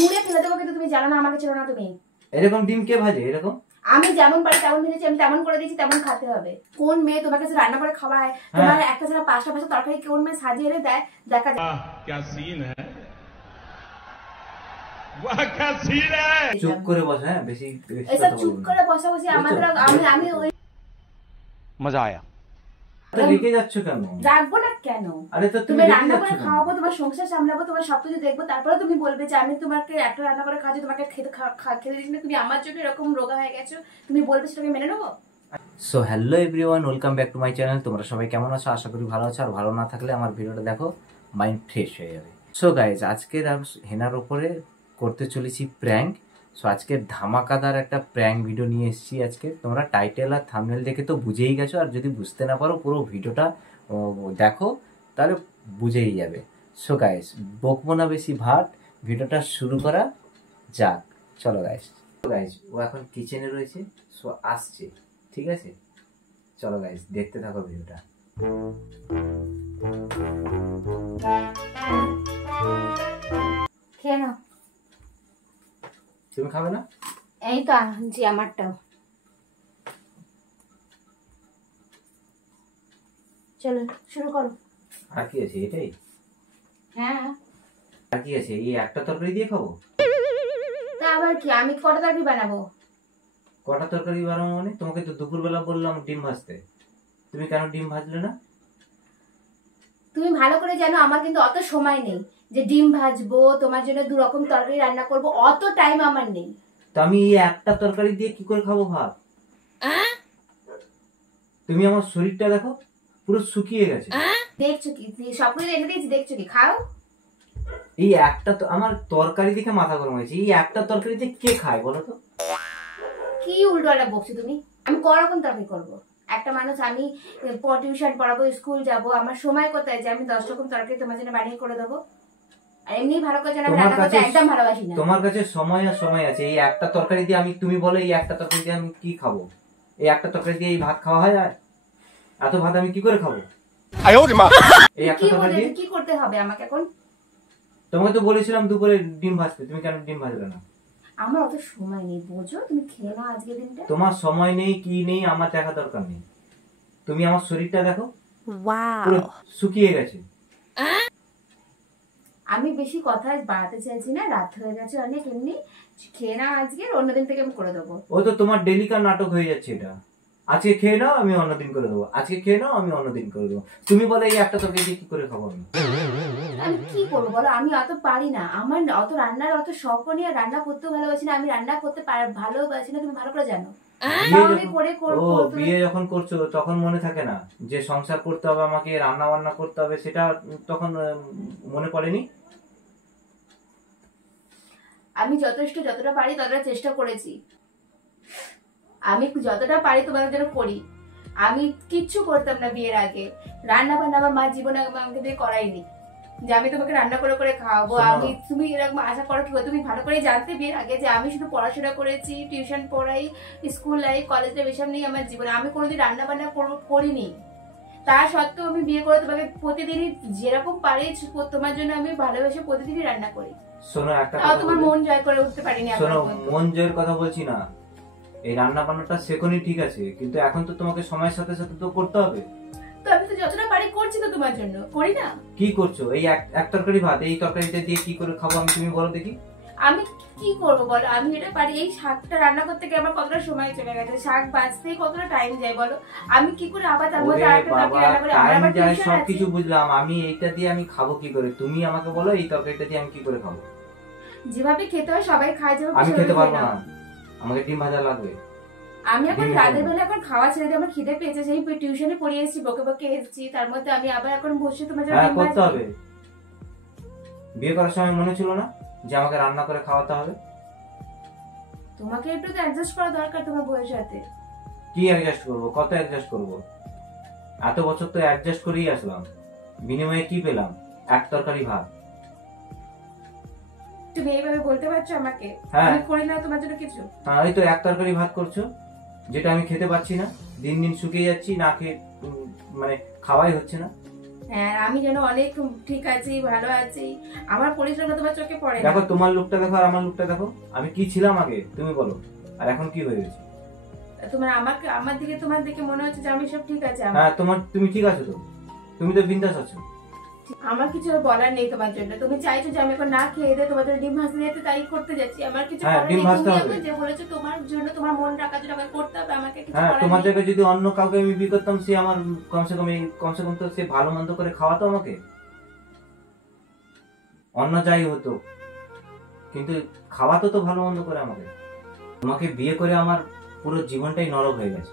ছুঁড়ে ফেলে দেবো, কিন্তু তুমি জানো না, আমাকে ছিল না তুমি। এরকম ডিম কে ভাজে? এরকম আমি যেমন পারি তেমন ভেজেছি, আমি তেমন করে দিয়েছি, তেমন খেতে হবে। কোন মেয়ে তোমার কাছে রান্না করে খাওয়ায়? তোমার একটা ছাড়া পাঁচটা পাঁচটা তরকারি কোন মেয়ে সাজিয়ে এনে দেয়? দেখা যায় চুপ করে বসে। হ্যাঁ, বেশি এসব চুপ করে বসা বসে আমাদের আমি ওই মজা আয়া। রেখে যাচ্ছ কেন? রাখবো না কেন? আরে তো তুমি রান্না করে খাওয়াবো, তোমার সংসার সামলাবো, তোমার সবকিছু দেখবো, তারপরে তুমি বলবে যে আমি তোমাকে একটা রান্না করে খাওয়াচ্ছি, তোমাকে খেতে দিচ্ছি না, তুমি আমার জন্য এরকম রোগা হয়ে গেছো, তুমি বলবে সেটাকে মেনে নেবো? So hello everyone, welcome back to my channel. তোমরা সবাই কেমন আছো? আশা করি ভালো আছো। আর ভালো না থাকলে আমার ভিডিওটা দেখো, মাইন্ড ফ্রেশ হয়ে যাবে। সো গাইজ, আজকের হেনার ওপরে করতে চলেছি প্র্যাঙ্ক। সো আজকে ধামাকাদার একটা প্র্যাঙ্ক ভিডিও নিয়ে এসেছি। আজকে তোমরা টাইটেল আর থাম্বনেল দেখে তো বুঝেই গেছো, আর যদি বুঝতে না পারো পুরো ভিডিওটা দেখো, তাহলে বুঝেই যাবে। সো গাইজ, বকবো না বেশি ভাট, ভিডিওটা শুরু করা যাক। চলো গাইজ। গাইজ, ও এখন কিচেনে রয়েছে, সো আসছে, ঠিক আছে? চলো গাইজ, দেখতে থাকো ভিডিওটা। খেয়ে নাও। তুমি খাবে না? এই তো আনছি আমারটাও। চলো শুরু করো। আর কি আছে? এটাই? হ্যাঁ। আর কি আছে? এই একটা তরকারি দিয়ে খাবো? তা আবার কি, আমি কটা তরকারি বানাবো? কটা তরকারি বানাবো মানে? তোমাকে তো দুপুরবেলা বললাম ডিম ভাজতে, তুমি কেন ডিম ভাজলে না? তুমি ভালো করে জানো আমার কিন্তু অত সময় নেই যে ডিম ভাজবো, তোমার জন্য দু রকম তরকারি রান্না করব, অত টাইম আমার নেই। তো আমি এই একটা তরকারি দিয়ে কি করে খাবো ভাত? তুমি আমার শরীরটা দেখো, পুরো শুকিয়ে গেছে। দেখছো কি? সবকিছু রেখে দিয়েছি, দেখছো কি? খাও। এই একটা তো আমার তরকারি দেখে মাথা গরম হয়েছে। এই একটা তরকারিতে কে খায় বলো তো? কি উল্টোপাল্টা বকছো তুমি? আমি ক রকম তরকারি করবো? একটা মানুষ, আমি টিউশন পড়াবো, স্কুল যাব, আমার সময় কোথায় যে আমি 10 রকম তরকারি তোমার জন্য বানিয়ে করে দেবো? আর এমনি ভালো করে জানো আমি রান্না করতে একদম ভালোবাসি না। তোমার কাছে সময় আর সময় আছে। এই একটা তরকারি দিয়ে আমি, তুমি বলো এই একটা তরকারি দিয়ে আমি কি খাবো? এই একটা তরকারি দিয়ে এই ভাত খাওয়া হয়? আর এত ভাত আমি কি করে খাবো? এই একটা তরকারি দিয়ে কি করতে হবে আমাকে এখন? তোমাকে তো বলেছিলাম দুপুরে ডিম ভাজতে, তুমি কেন ডিম ভাজলে না? আমার অত সময় নেই, বোঝো? তুমি খেয়ে নাও আজকে দিনটা। তোমার সময় নেই কি নেই আমার দেখা দরকার নেই। তুমি আমার শরীরটা দেখো, পুরো শুকিয়ে গেছে। আমি বেশি কথা বাড়াতে চাইছি না, রাত হয়ে গেছে অনেক। এমনি খেয়ে নাও আজকে, অন্যদিন থেকে আমি করে দেবো। ও তো তোমার ডেলিকার নাটক হয়ে যাচ্ছে এটা। আজকে খেয়ে নাও, আমি অন্যদিন করে দেবো। আজকে খেয়ে নাও, আমি অন্যদিন করে দেবো। তুমি বলে এই একটা তরকারি দিয়ে কি করে খাবো আমি? আমি কি করবো বলো? আমি অত পারি না, আমার অত রান্নার অত শখ নিয়ে রান্না করতেও ভালোবাসি না, আমি রান্না করতে ভালোবাসি না, তুমি ভালো করে জানো। বিয়ে যখন করছো তখন মনে থাকে না যে সংসার করতে হবে, আমাকে রান্না বান্না করতে হবে? সেটা তখন মনে পড়েনি? আমি যতটা পারি ততটা চেষ্টা করেছি। আমি যতটা পারি তোমাদের জন্য করি। আমি কিচ্ছু করতাম না বিয়ের আগে। রান্না বান্না আমার মা জীবনে আমাকে দিয়ে করাইনি যে আমি তোমাকে রান্না করে করে খাওয়াবো। আমি, তুমি এরকম আশা করো কি? তুমি ভালো করে জানতে বিয়ের আগে যে আমি শুধু পড়াশোনা করেছি, টিউশন পড়াই, স্কুল লাইফ, কলেজ লাইফ, এসব নেই আমার জীবনে। আমি কোনোদিন রান্না বান্না করিনি। তা সত্ত্বেও আমি বিয়ে করে তোমাকে প্রতিদিনই যেরকম পারি তোমার জন্য আমি ভালোবেসে প্রতিদিনই রান্না করি। শোনো, একটা তোমার মন জয় করে উঠতে পারিনি। শোনো, মন জয়ের কথা বলছি না। এই রান্না বান্নাটা শেখনি ঠিক আছে, কিন্তু এখন তো তোমাকে সময়ের সাথে সাথে তো করতে হবে। তো আমি তো যতটা পারি করছি তো তোমার জন্য, করি না? কি করছো? এই এক তরকারি ভাত, এই তরকারিটা দিয়ে কি করে খাবো আমি? তুমি বলো দেখি। আমি কি করবো বলো? আমি এটা পারি। এই শাকটা রান্না করতে গিয়ে আমার কতটা সময় চলে গেছে, শাক বাঁচতেই কতটা টাইম যায় বলো? আমি কি করে আবার তার মধ্যে আরেকটা তরকারি রান্না করি? আমার আবার টিউশন আছে। সবকিছু বুঝলাম, আমি এইটা দিয়ে আমি খাবো কি করে? তুমি আমাকে বলো এই তরকারিটা দিয়ে আমি কি করে খাবো? যেভাবে খেতে হয় সবাই খায়, যেভাবে আমি খেতে পারবো না, আমাকে ডিম ভাজা লাগবে। আমি এখন রাতের বেলা এখন খাওয়া ছেড়ে দিয়ে আমার খিদে পেয়েছে, সেই টিউশনে পড়ে এসেছি, বকে বকে এসেছি, তার মধ্যে আমি আবার এখন বসে তোমার জন্য ডিম করতে হবে। বিয়ে করার সময় মনে ছিল না যে আমাকে রান্না করে খাওয়াতে হবে? তোমাকে একটু তো অ্যাডজাস্ট করা দরকার তোমার বউয়ের সাথে। কি অ্যাডজাস্ট করবো? কত অ্যাডজাস্ট করবো? এত বছর তো অ্যাডজাস্ট করেই আসলাম, বিনিময়ে কি পেলাম? এক তরকারি ভাত। তুমি এইভাবে বলতে পারছো আমাকে? আমি করি না তোমার জন্য কিছু? হ্যাঁ, এই তো এক তরকারি ভাত করছো, যেটা আমি খেতে পাচ্ছি না, দিন দিন শুকিয়ে যাচ্ছি, না খেয়ে মানে খাওয়াই হচ্ছে না। হ্যাঁ, আমি যেন অনেক ঠিক আছি, ভালো আছি, আমার পরিশ্রম তোমার চোখে পড়ে না। দেখো তোমার লুকটা দেখো আর আমার লুকটা দেখো, আমি কি ছিলাম আগে তুমি বলো, আর এখন কি হয়ে গেছে? তোমার আমার দিকে তোমার দিকে মনে হচ্ছে যে আমি সব ঠিক আছে। হ্যাঁ তুমি ঠিক আছো তো, তুমি তো বিন্দাস আছো। আমার কিছু বলার নেই তোমার জন্য। তুমি চাইছো যে আমি এখন না খেয়ে দিয়ে তোমাদের ডিম ভাজতে যেতে, তাই করতে যাচ্ছি। আমার কিছু হ্যাঁ, বলার ডিম নেই। ভাজতে তুমি হবে। এখন যে বলেছো তোমার জন্য তোমার মন রাখার জন্য আমাকে করতে হবে, আমাকে কিছু হ্যাঁ, বলার তোমার নেই। জায়গায় যদি অন্য কাউকে আমি বিয়ে করতাম, সে আমার কমসে কম তো সে ভালো মন্দ করে খাওয়াতো আমাকে, অন্য যাই হতো, কিন্তু খাওয়াতো তো ভালো মন্দ করে আমাকে। তোমাকে বিয়ে করে আমার পুরো জীবনটাই নরক হয়ে গেছে।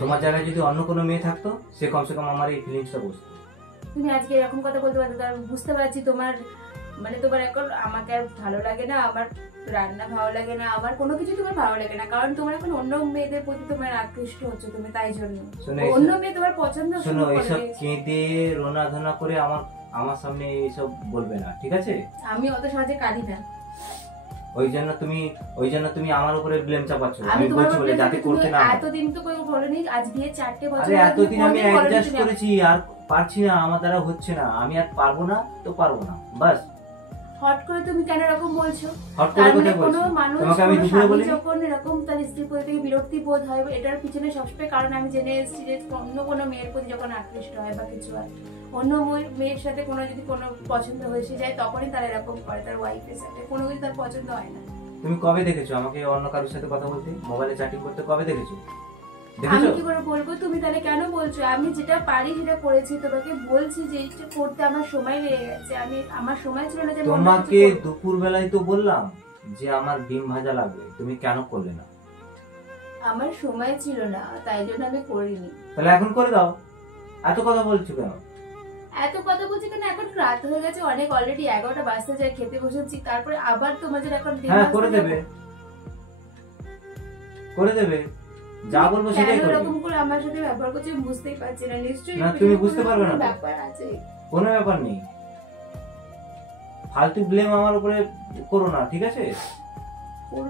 তোমার জায়গায় যদি অন্য কোনো মেয়ে থাকতো, সে কমসে কম আমার এই ফিলিংসটা বুঝতো। তুমি আজকে এরকম কথা বলতে পারতো, কারণ বুঝতে পারছি তোমার তোমার এখন আমাকে আর ভালো লাগে না, আমার রান্না ভালো লাগে না, আমার কোনো কিছু তোমার ভালো লাগে না, কারণ তোমার এখন অন্য মেয়েদের প্রতি তোমার আকৃষ্ট হচ্ছে তুমি, তাই জন্য অন্য মেয়ে তোমার পছন্দ। শোনো, এইসব কেঁদে রোনা ধোনা করে আমার সামনে এইসব বলবে না, ঠিক আছে? আমি অত সহজে কাঁদি না। ওই জন্য তুমি আমার উপরে ব্লেম চাপাচ্ছ। আমি আমি তোমার বলছি বলে যাতে করতে না হয়। এতদিন তো কেউ বলেনি, আজ বিয়ে 4 বছর। আরে এতদিন আমি কোনোদিন বলেনি অ্যাডজাস্ট তুমি করেছি, আর পারছি না, আমার দ্বারা হচ্ছে না, আমি আর পারবো না তো পারবো না, বাস। হট করে তুমি কেন এরকম বলছো? হট করে তার মানে কোথায় কোনো বলছি? মানুষ, তোমাকে আমি কোনো দুপুরে স্বামী বলিনি? যখন এরকম তার স্ত্রীর প্রতি থেকে বিরক্তি বোধ হয়, এটার পিছনে সবসময় কারণ আমি জেনে এসেছি যে অন্য কোনো মেয়ের প্রতি যখন আকৃষ্ট হয় বা কিছু হয়, অন্য মেয়ের সাথে কোনো যদি কোনো পছন্দ হয়ে যায়, তখনই তারা এরকম করে তার ওয়াইফের সাথে। কোনো কিছু তার পছন্দ হয় না। তুমি কবে দেখেছো আমাকে অন্য কারোর সাথে কথা বলতে, মোবাইলে চ্যাটিং করতে? কবে দেখেছো? আমি দেখেছো? কি করে বলবো? তুমি তাহলে কেন বলছো? আমি যেটা পারি সেটা করেছি, তোমাকে বলছি যে এটা করতে আমার সময় লেগে গেছে। আমার সময় ছিল না যে আমি অন্য কিছু তোমাকে করবো। দুপুর বেলায় তো বললাম যে আমার ডিম ভাজা লাগবে, তুমি কেন করলে না? আমার সময় ছিল না, তাই জন্য আমি করিনি। তাহলে এখন করে দাও, এত কথা বলছো কেন? এত কথা বলছি কেন? এখন রাত হয়ে গেছে অনেক, অলরেডি 11টা বাজতে যায়, খেতে বসেছি, তারপরে আবার তোমাদের এখন হ্যাঁ, করে দেবে, করে দেবে, যা বলবো সেটাই করবে। এরকম করে আমার সাথে ব্যবহার করছি আমি বুঝতেই পারছি না। নিশ্চয়ই না, তুমি বুঝতে কোনো পারবে না তো। ব্যাপার আছে। কোনো ব্যাপার নেই, ফালতু ব্লেম আমার উপরে করো না, ঠিক আছে?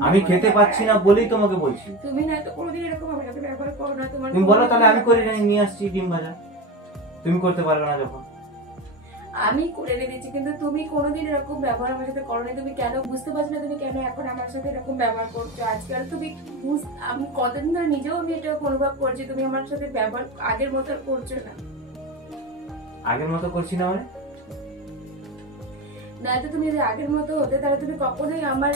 আমি খেতে পাচ্ছি না বলেই তোমাকে বলছি। তুমি না তো কোনোদিন এরকম আমার সাথে ব্যবহার করো না। তুমি বলো তাহলে আমি করে নিয়ে আসছি ডিম ভাজা, তুমি করতে পারবে না যখন। আমি করে এনে দিচ্ছি, কিন্তু তুমি কোনোদিন এরকম ব্যবহার আমার সাথে করো না। তুমি কেন বুঝতে পারছো না? তুমি কেন এখন আমার সাথে এরকম ব্যবহার করছো আজকাল? তুমি আমি কতদিন ধরে নিজেও আমি এটা অনুভব করছি, তুমি আমার সাথে ব্যবহার আগের মতো আর করছো না। আগের মতো করছি না মানে? না তো তুমি যদি আগের মতো হতে, তাহলে তুমি কখনোই আমার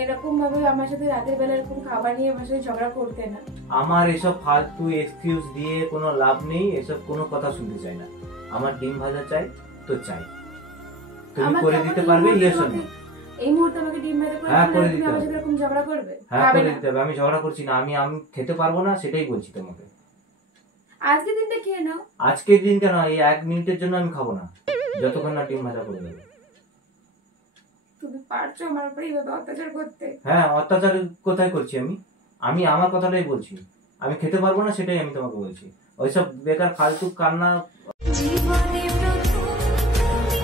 এরকম ভাবে আমার সাথে রাতের বেলা এরকম খাবার নিয়ে আমার সাথে ঝগড়া করতে না। আমার এসব ফালতু এক্সকিউজ দিয়ে কোনো লাভ নেই, এসব কোনো কথা শুনতে চাই না। আমার ডিম ভাজা চাই তো চাই, তুমি আমার করে তখন দিতে এই পারবে? মুহূর্তে ইয়েস অর আমাকে- নো? এই মুহূর্তে আমাকে ডিম ভাজা করে হ্যাঁ, দিলে করে তুমি দিতে আমার হবে। সাথে এরকম ঝগড়া করবে? হ্যাঁ, খাবে করে না। দিতে হবে। আমি ঝগড়া করছি না, আমি খেতে পারবো না সেটাই বলছি তোমাকে। আজকে দিনটা খেয়ে নাও। আজকের দিন কেন, এই 1 মিনিটের জন্য আমি খাবো না, যতক্ষণ না ডিম ভাজা করে দেবে। তুমি পারছো আমার উপরে এইভাবে অত্যাচার করতে? হ্যাঁ, অত্যাচার কোথায় করছি আমি? আমি আমার কথাটাই বলছি, আমি খেতে পারবো না সেটাই আমি তোমাকে বলছি। ওইসব বেকার ফালতু কান্না। জীবনে প্রথম তুমি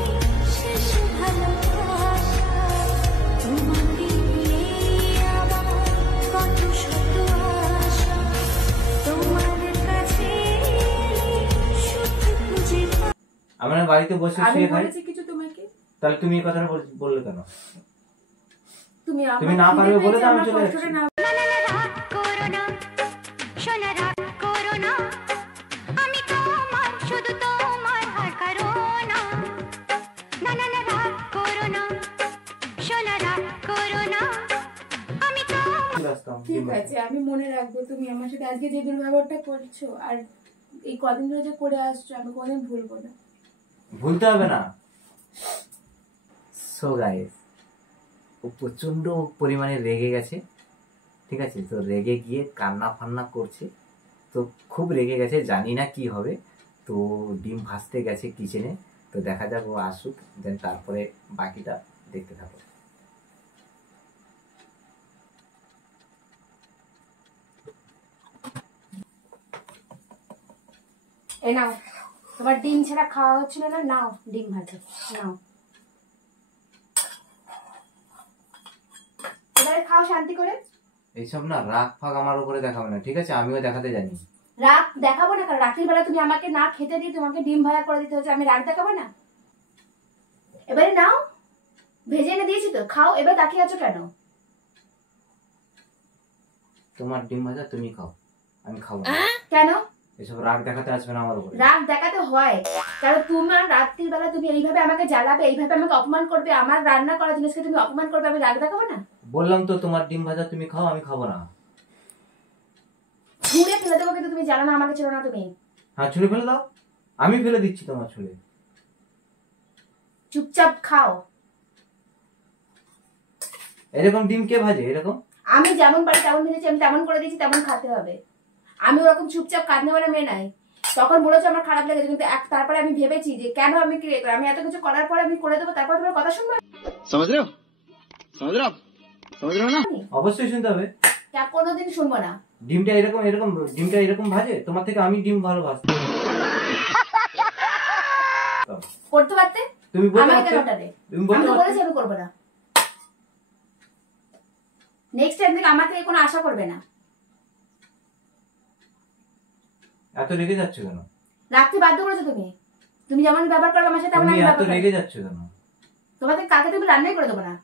শেষ ভালোবাসা, তোমাকে নিয়ে আমার কত শত আশা, তোমার কাছে সুখ খুঁজে পাই। আমরা বাড়িতে বসে আমি শুয়ে খাই, বলেছি কিছু তোমাকে? তাহলে তুমি এই কথাটা বললে কেন? তুমি তুমি না পারবে বলে তো আমি চলে কষ্টটা যাচ্ছি। না। রাগ করো না, সোনা রাগ করো না, আমি তোমার শুধু তোমার আর কারো না। না না না, রাগ করো না, সোনা রাগ করো না, আমি তোমার। চলে আসতাম ঠিক ডিম ভাজা। আছে, আমি মনে রাখবো। তুমি আমার সাথে আজকে যে দুর্ব্যবহারটা করছো আর এই কদিন ধরে যে করে আসছো, আমি কোনোদিন ভুলবো না। ভুলতে হবে না। সো গাইস, ও প্রচন্ড পরিমাণে রেগে গেছে, ঠিক আছে? তো রেগে গিয়ে কান্না ফান্না করছে, তো খুব রেগে গেছে, জানি না কি হবে। তো ডিম ভাজতে গেছে কিচেনে, তো দেখা যাক ও আসুক, দেন তারপরে বাকিটা দেখতে থাকো। এ নাও, তোমার ডিম ছাড়া খাওয়া হচ্ছিল না, নাও ডিম ভাজা নাও, এবারে খাও শান্তি করে। এইসব না রাগ ফাগ আমার উপরে দেখাবে না, ঠিক আছে? আমিও দেখাতে জানি। রাগ দেখাবো না, কারণ রাত্রির বেলা তুমি আমাকে না খেতে দিয়ে তোমাকে ডিম ভাজা করে দিতে হচ্ছে, আমি রাগ দেখাবো না? এবারে নাও, ভেজে এনে দিয়েছি তো, খাও। এবার তাকিয়ে আছো কেন? তোমার ডিম ভাজা তুমি খাও, আমি খাবো না। কেন এসব রাগ দেখাতে আসবে না আমার উপরে। রাগ দেখাতে হয়? কারণ তোমার রাত্রির বেলা তুমি এইভাবে আমাকে জ্বালাবে, এইভাবে আমাকে অপমান করবে, আমার রান্না করা জিনিসকে তুমি অপমান করবে, আমি রাগ দেখাবো না? বললাম তো তোমার ডিম ভাজা তুমি খাও, আমি খাবো না। ছুঁড়ে ফেলে দেবো, কিন্তু তুমি জানো না আমাকে ছিল না তুমি। হ্যাঁ, ছুঁড়ে ফেলে দাও, আমি ফেলে দিচ্ছি তোমার ছুঁড়ে। চুপচাপ খাও। এরকম ডিম কে ভাজে এরকম? আমি যেমন পারি তেমন ভেজেছি, আমি তেমন করে দিয়েছি, তেমন খেতে হবে। আমি ওরকম চুপচাপ কাঁদনে বলে মেয়ে নাই। তখন বলেছো আমার খারাপ লেগেছে, কিন্তু তারপরে আমি ভেবেছি যে কেন আমি আমি এত কিছু করার পরে আমি করে দেবো, তারপর তোমার কথা শুনবো? समझ रहे हो समझ रहे हो आप समझ रहे हो ना অবশ্যই শুনতে হবে। কোনোদিন শুনবো না। ডিমটা এরকম এরকম ডিমটা এরকম ভাজে? তোমার থেকে আমি ডিম ভালো ভাজতে। করতে পারতে তুমি বলতে আমাকে পারতে, কেন ওটা দে? তুমি আমি বলতে তো পারতে। বলেছি আমি করবো না। নেক্সট টাইম থেকে আমার থেকে কোনো আশা করবে না। এত রেগে যাচ্ছ কেন? রাখতে বাধ্য করেছো তুমি। তুমি যেমন ব্যবহার করবে আমার সাথে তেমন তুমি আমি এত ব্যবহার করবো। রেগে যাচ্ছ কেন? তোমাদের কাকে তুমি রান্নাই করে দেবো না।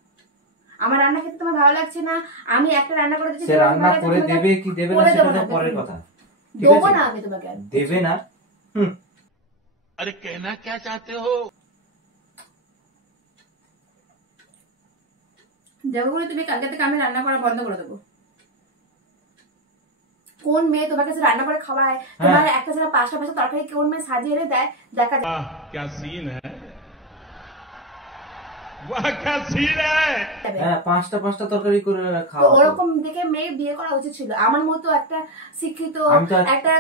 আমার রান্না খেতে তোমার ভালো লাগছে না, আমি একটা রান্না করে দিচ্ছি, সে তোমার রান্না ভালো লাগছে, করে তোমাকে দেবে কি দেবে না করে সেটা দেবো তো না, পরের দেবো কথা। ঠিক দেবো আছে? না আমি তোমাকে। দেবে না। अरे कहना क्या चाहते हो দেবো বলে তুমি কালকে থেকে আমি রান্না করা বন্ধ করে দেবো। কোন মেয়ে তোমার কাছে রান্না করে খাওয়ায়? তোমার একটা ছাড়া পাঁচটা পাঁচটা তরকারি কোন মেয়ে সাজিয়ে এনে দেয়? দেখা যায়। वाह क्या सीन है वाह क्या सीन है হ্যাঁ, পাঁচটা পাঁচটা তরকারি করে তো খাওয়া। ওরকম দেখে মেয়ে বিয়ে করা উচিত ছিল। আমার মতো একটা শিক্ষিত, আমি তো একটা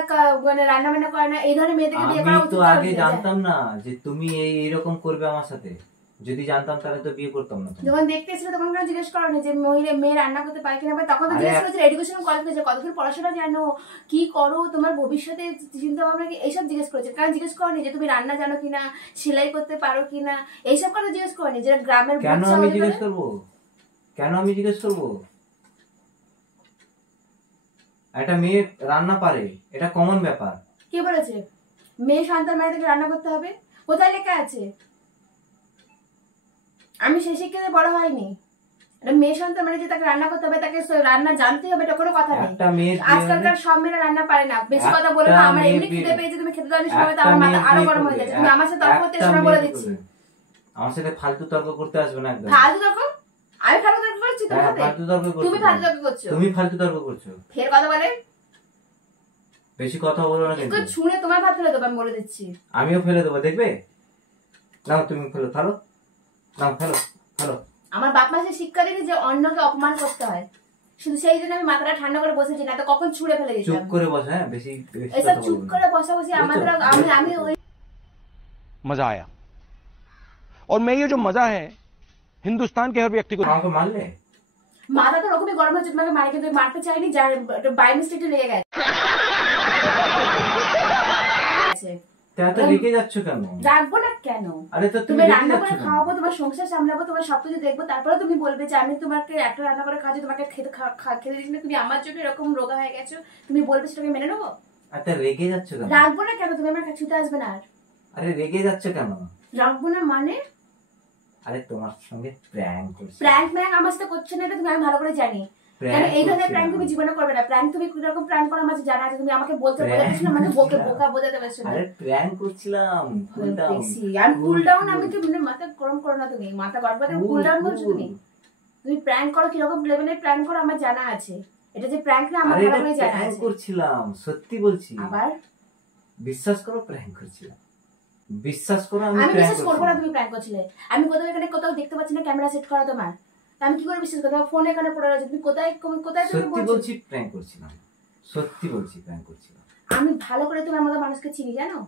মানে রান্না বান্না করে না, এই ধরনের মেয়েদেরকে বিয়ে আমি করা তো উচিত আগে ছিল। জানতাম না যে তুমি এইরকম করবে আমার সাথে। যদি জানতাম তাহলে তো বিয়ে করতাম না তোমাকে। যখন দেখতে এসেছিল তখন কেন জিজ্ঞেস করো না যে মেয়ে রান্না করতে পারে কিনা? তখন তো আরে জিজ্ঞেস করেছিল এডুকেশন কোয়ালিফিকেশন, কতদূর পড়াশোনা জানো, কি করো, তোমার ভবিষ্যতে চিন্তা ভাবনা কি, এইসব জিজ্ঞেস করেছে। কারণ জিজ্ঞেস করনি যে তুমি রান্না জানো কিনা, সেলাই করতে পারো কিনা, এইসব কথা জিজ্ঞেস করনি। যে গ্রামের কেন বুড়ো আমি সমাজে জিজ্ঞেস করে- করবো? কেন আমি জিজ্ঞেস করবো? একটা মেয়ে রান্না পারে, এটা কমন ব্যাপার। কে বলেছে মেয়ে সন্তান মানে থেকে রান্না করতে হবে? কোথায় লেখা আছে? আমি সেই শিক্ষাতে বড় হয়নি। একটা মেয়ে সন্তান মানে যে তাকে রান্না করতে হবে, তাকে রান্না জানতে হবে, এটা কোনো কথা নেই। একটা মেয়ে আজকালকার সব মেয়েরা রান্না পারে না। বেশি কথা বলে না। একটা আমার মেয়ে এমনি খিদে বিয়ে- পেয়েছে, তুমি খেতে দাওনি সময়, তো আমার মাথা আরো গরম হয়ে যাচ্ছে। তুমি আমার সাথে তর্ক করতে এসে বলে দিচ্ছি। আমার সাথে ফালতু তর্ক করতে আসবে না একদম। ফালতু তর্ক? আমি ফালতু তর্ক করছি তোমার হ্যাঁ, সাথে? ফালতু তর্ক করছো তুমি ফালতু তর্ক করছো। তুমি ফালতু তর্ক করছো। ফের কথা বলে বেশি কথা বলো না কিন্তু। একটু ছুঁড়ে তোমার ভাত ফেলে দেবো, আমি বলে দিচ্ছি। আমিও ফেলে দেবো, দেখবে? নাও তুমি ফেলো, ফেলো, নাও ফেলো, ফেলো। আমার বাপ মা সে শিক্ষা দিয়েছে যে অন্যকে অপমান করতে হয়, শুধু সেই জন্য আমি মাথাটা ঠান্ডা করে বসেছি, না তো কখন ছুঁড়ে ফেলে চুপ দিতাম। করে বসে, হ্যাঁ, বেশি বেশি এসব কথা চুপ বলবে না। করে বসা বসে আমাদের আমি ওই मजा आया और मैं ये जो मजा है हिंदुस्तान के हर व्यक्ति को আমাকে মারলে? মাথা তো ওরকমই গরম হচ্ছে, তোমাকে মারি, কিন্তু মারতে চাইনি, যার বাই মিস্টেকটা লেগে গেছে। তা এত রেগে যাচ্ছ কেন? রাখবো না কেন? আরে তো তুমি তুমি রেগে রান্না যাচ্ছ করে কেন? খাওয়াবো, তোমার সংসার সামলাবো, তোমার সবকিছু দেখবো, তারপরে তুমি বলবে যে আমি তোমাকে একটা রান্না করে খাওয়াচ্ছি, তোমাকে খেতে খেতে দিচ্ছি না, তুমি আমার জন্য এরকম রোগা হয়ে গেছো, তুমি বলবে সেটাকে মেনে নেবো? এত রেগে যাচ্ছ কেন? রাখবো না কেন? তুমি আমার কাছে ছুটে আসবে না আর। আরে রেগে যাচ্ছ কেন? রাখবো না মানে? আরে তোমার সঙ্গে প্র্যাঙ্ক করছি। প্র্যাঙ্ক আমার সাথে করছো না, এটা তুমি আমি ভালো করে জানি। কারণ এই ধরনের প্র্যাঙ্ক তুমি জীবনে করবে না। প্র্যাঙ্ক তুমি কিরকম প্র্যাঙ্ক করো আমার জানা আছে। তুমি আমাকে বলতে বলেছো না, মানে বোকা বোঝাতে পারছো না। আরে প্র্যাঙ্ক করছিলাম, cool down, দেখছি আমি কুল ডাউন, আমি তো মাথা গরম করো না তুমি, মাথা গরম করে কুল ডাউন বলছো তুমি? তুমি প্র্যাঙ্ক করো, কিরকম লেভেলের প্র্যাঙ্ক করো আমার জানা আছে। এটা যে প্র্যাঙ্ক না আমার আরে ভালো করে জানা প্র্যাঙ্ক আছে। করছিলাম, সত্যি বলছি। আবার বিশ্বাস করো, প্র্যাঙ্ক করছিলাম। বিশ্বাস করো, আমি আমি প্র্যাঙ্ক বিশ্বাস করবো না করছিলাম। তুমি প্র্যাঙ্ক করছিলে। আমি কোথাও এখানে কোথাও দেখতে পাচ্ছি না ক্যামেরা সেট করা তোমার, তা আমি কি করে বিশ্বাস করবো? তোমার ফোন এখানে পড়ে রয়েছে, তুমি কোথায় কোথায় তুমি সত্যি বলছো? বলছি প্র্যাঙ্ক করছিলাম, সত্যি বলছি প্র্যাঙ্ক করছিলাম। আমি ভালো করে তোমার মতো মানুষকে চিনি, জানো?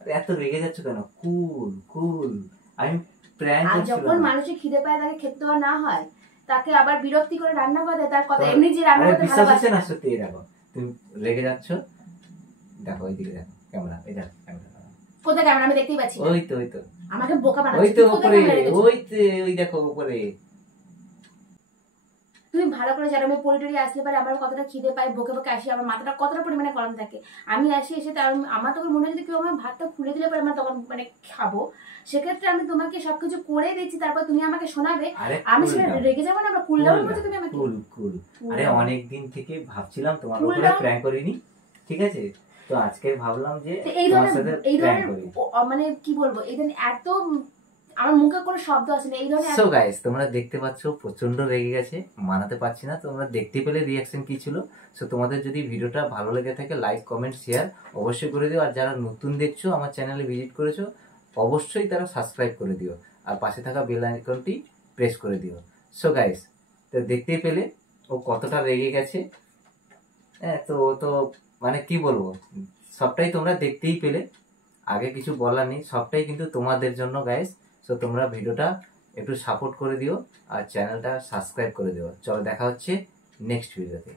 আরে এত রেগে যাচ্ছ কেন? কুল কুল, আমি প্র্যাঙ্ক আর যখন করছিলাম। মানুষের খিদে পায় তাকে খেতে দেওয়া না হয়, তাকে আবার বিরক্তি করে রান্না করে দেয়, তার কথা এমনি যে রান্না আরে করতে বিশ্বাস ভালোবাসে হচ্ছে না? সত্যি এই দেখো, তুমি রেগে যাচ্ছ, দেখো ওইদিকে দেখো ক্যামেরা, এই দেখো ক্যামেরা, কোথায় ক্যামেরা? আমি দেখতেই পাচ্ছি না। ওই তো ওই তো আমাকে বোকা ওই বানাচ্ছিস তো তুই, কোথায় উপরে, ক্যামেরা রেখেছিস? ওই তো ওই দেখো উপরে। তুমি ভালো করে জানো আমি পরিটরি আসলে পারে আমার কতটা খিদে পাই, বকে বকে আসি, আমার মাথাটা কতটা পরিমাণে গরম থাকে। আমি আসি এসে আমার তখন মনে হয় যদি কেউ আমার ভাতটা খুলে দিলে পরে আমার তখন মানে খাবো। সেক্ষেত্রে আমি তোমাকে সবকিছু করে দিচ্ছি, তারপর তুমি আমাকে শোনাবে, আরে আমি cool সেটা down, রেগে যাবো না? আমরা কুল ডাউন বলছো তুমি আমাকে? কুল কুল। Cool আরে down। অনেক দিন থেকে ভাবছিলাম তোমার Cool উপরে down। প্র্যাঙ্ক করিনি, ঠিক আছে? তো আজকে ভাবলাম যে তো এই তোমার সাথে ধরনের প্র্যাঙ্ক করি। মানে কি বলবো, এই ধরনের এত আমার মুখে কোনো শব্দ আসে না, এই ধরনের সো গাইস, তোমরা দেখতে পাচ্ছ প্রচন্ড রেগে গেছে, মানাতে পারছি না। তোমরা দেখতে পেলে রিয়াকশন কি ছিল। সো তোমাদের যদি ভিডিওটা ভালো লেগে থাকে লাইক কমেন্ট শেয়ার অবশ্যই করে দিও। আর যারা নতুন দেখছো আমার চ্যানেলে ভিজিট করেছো অবশ্যই তারা সাবস্ক্রাইব করে দিও, আর পাশে থাকা বেল আইকনটি প্রেস করে দিও। সো গাইস, তো দেখতেই পেলে ও কতটা রেগে গেছে। হ্যাঁ, তো ও তো মানে কি বলবো, সবটাই তোমরা দেখতেই পেলে, আগে কিছু বলার নেই, সবটাই কিন্তু তোমাদের জন্য গাইস। সো তোমরা ভিডিওটা একটু সাপোর্ট করে দিও আর চ্যানেলটা সাবস্ক্রাইব করে দিও। চলো দেখা হচ্ছে নেক্সট ভিডিওতে।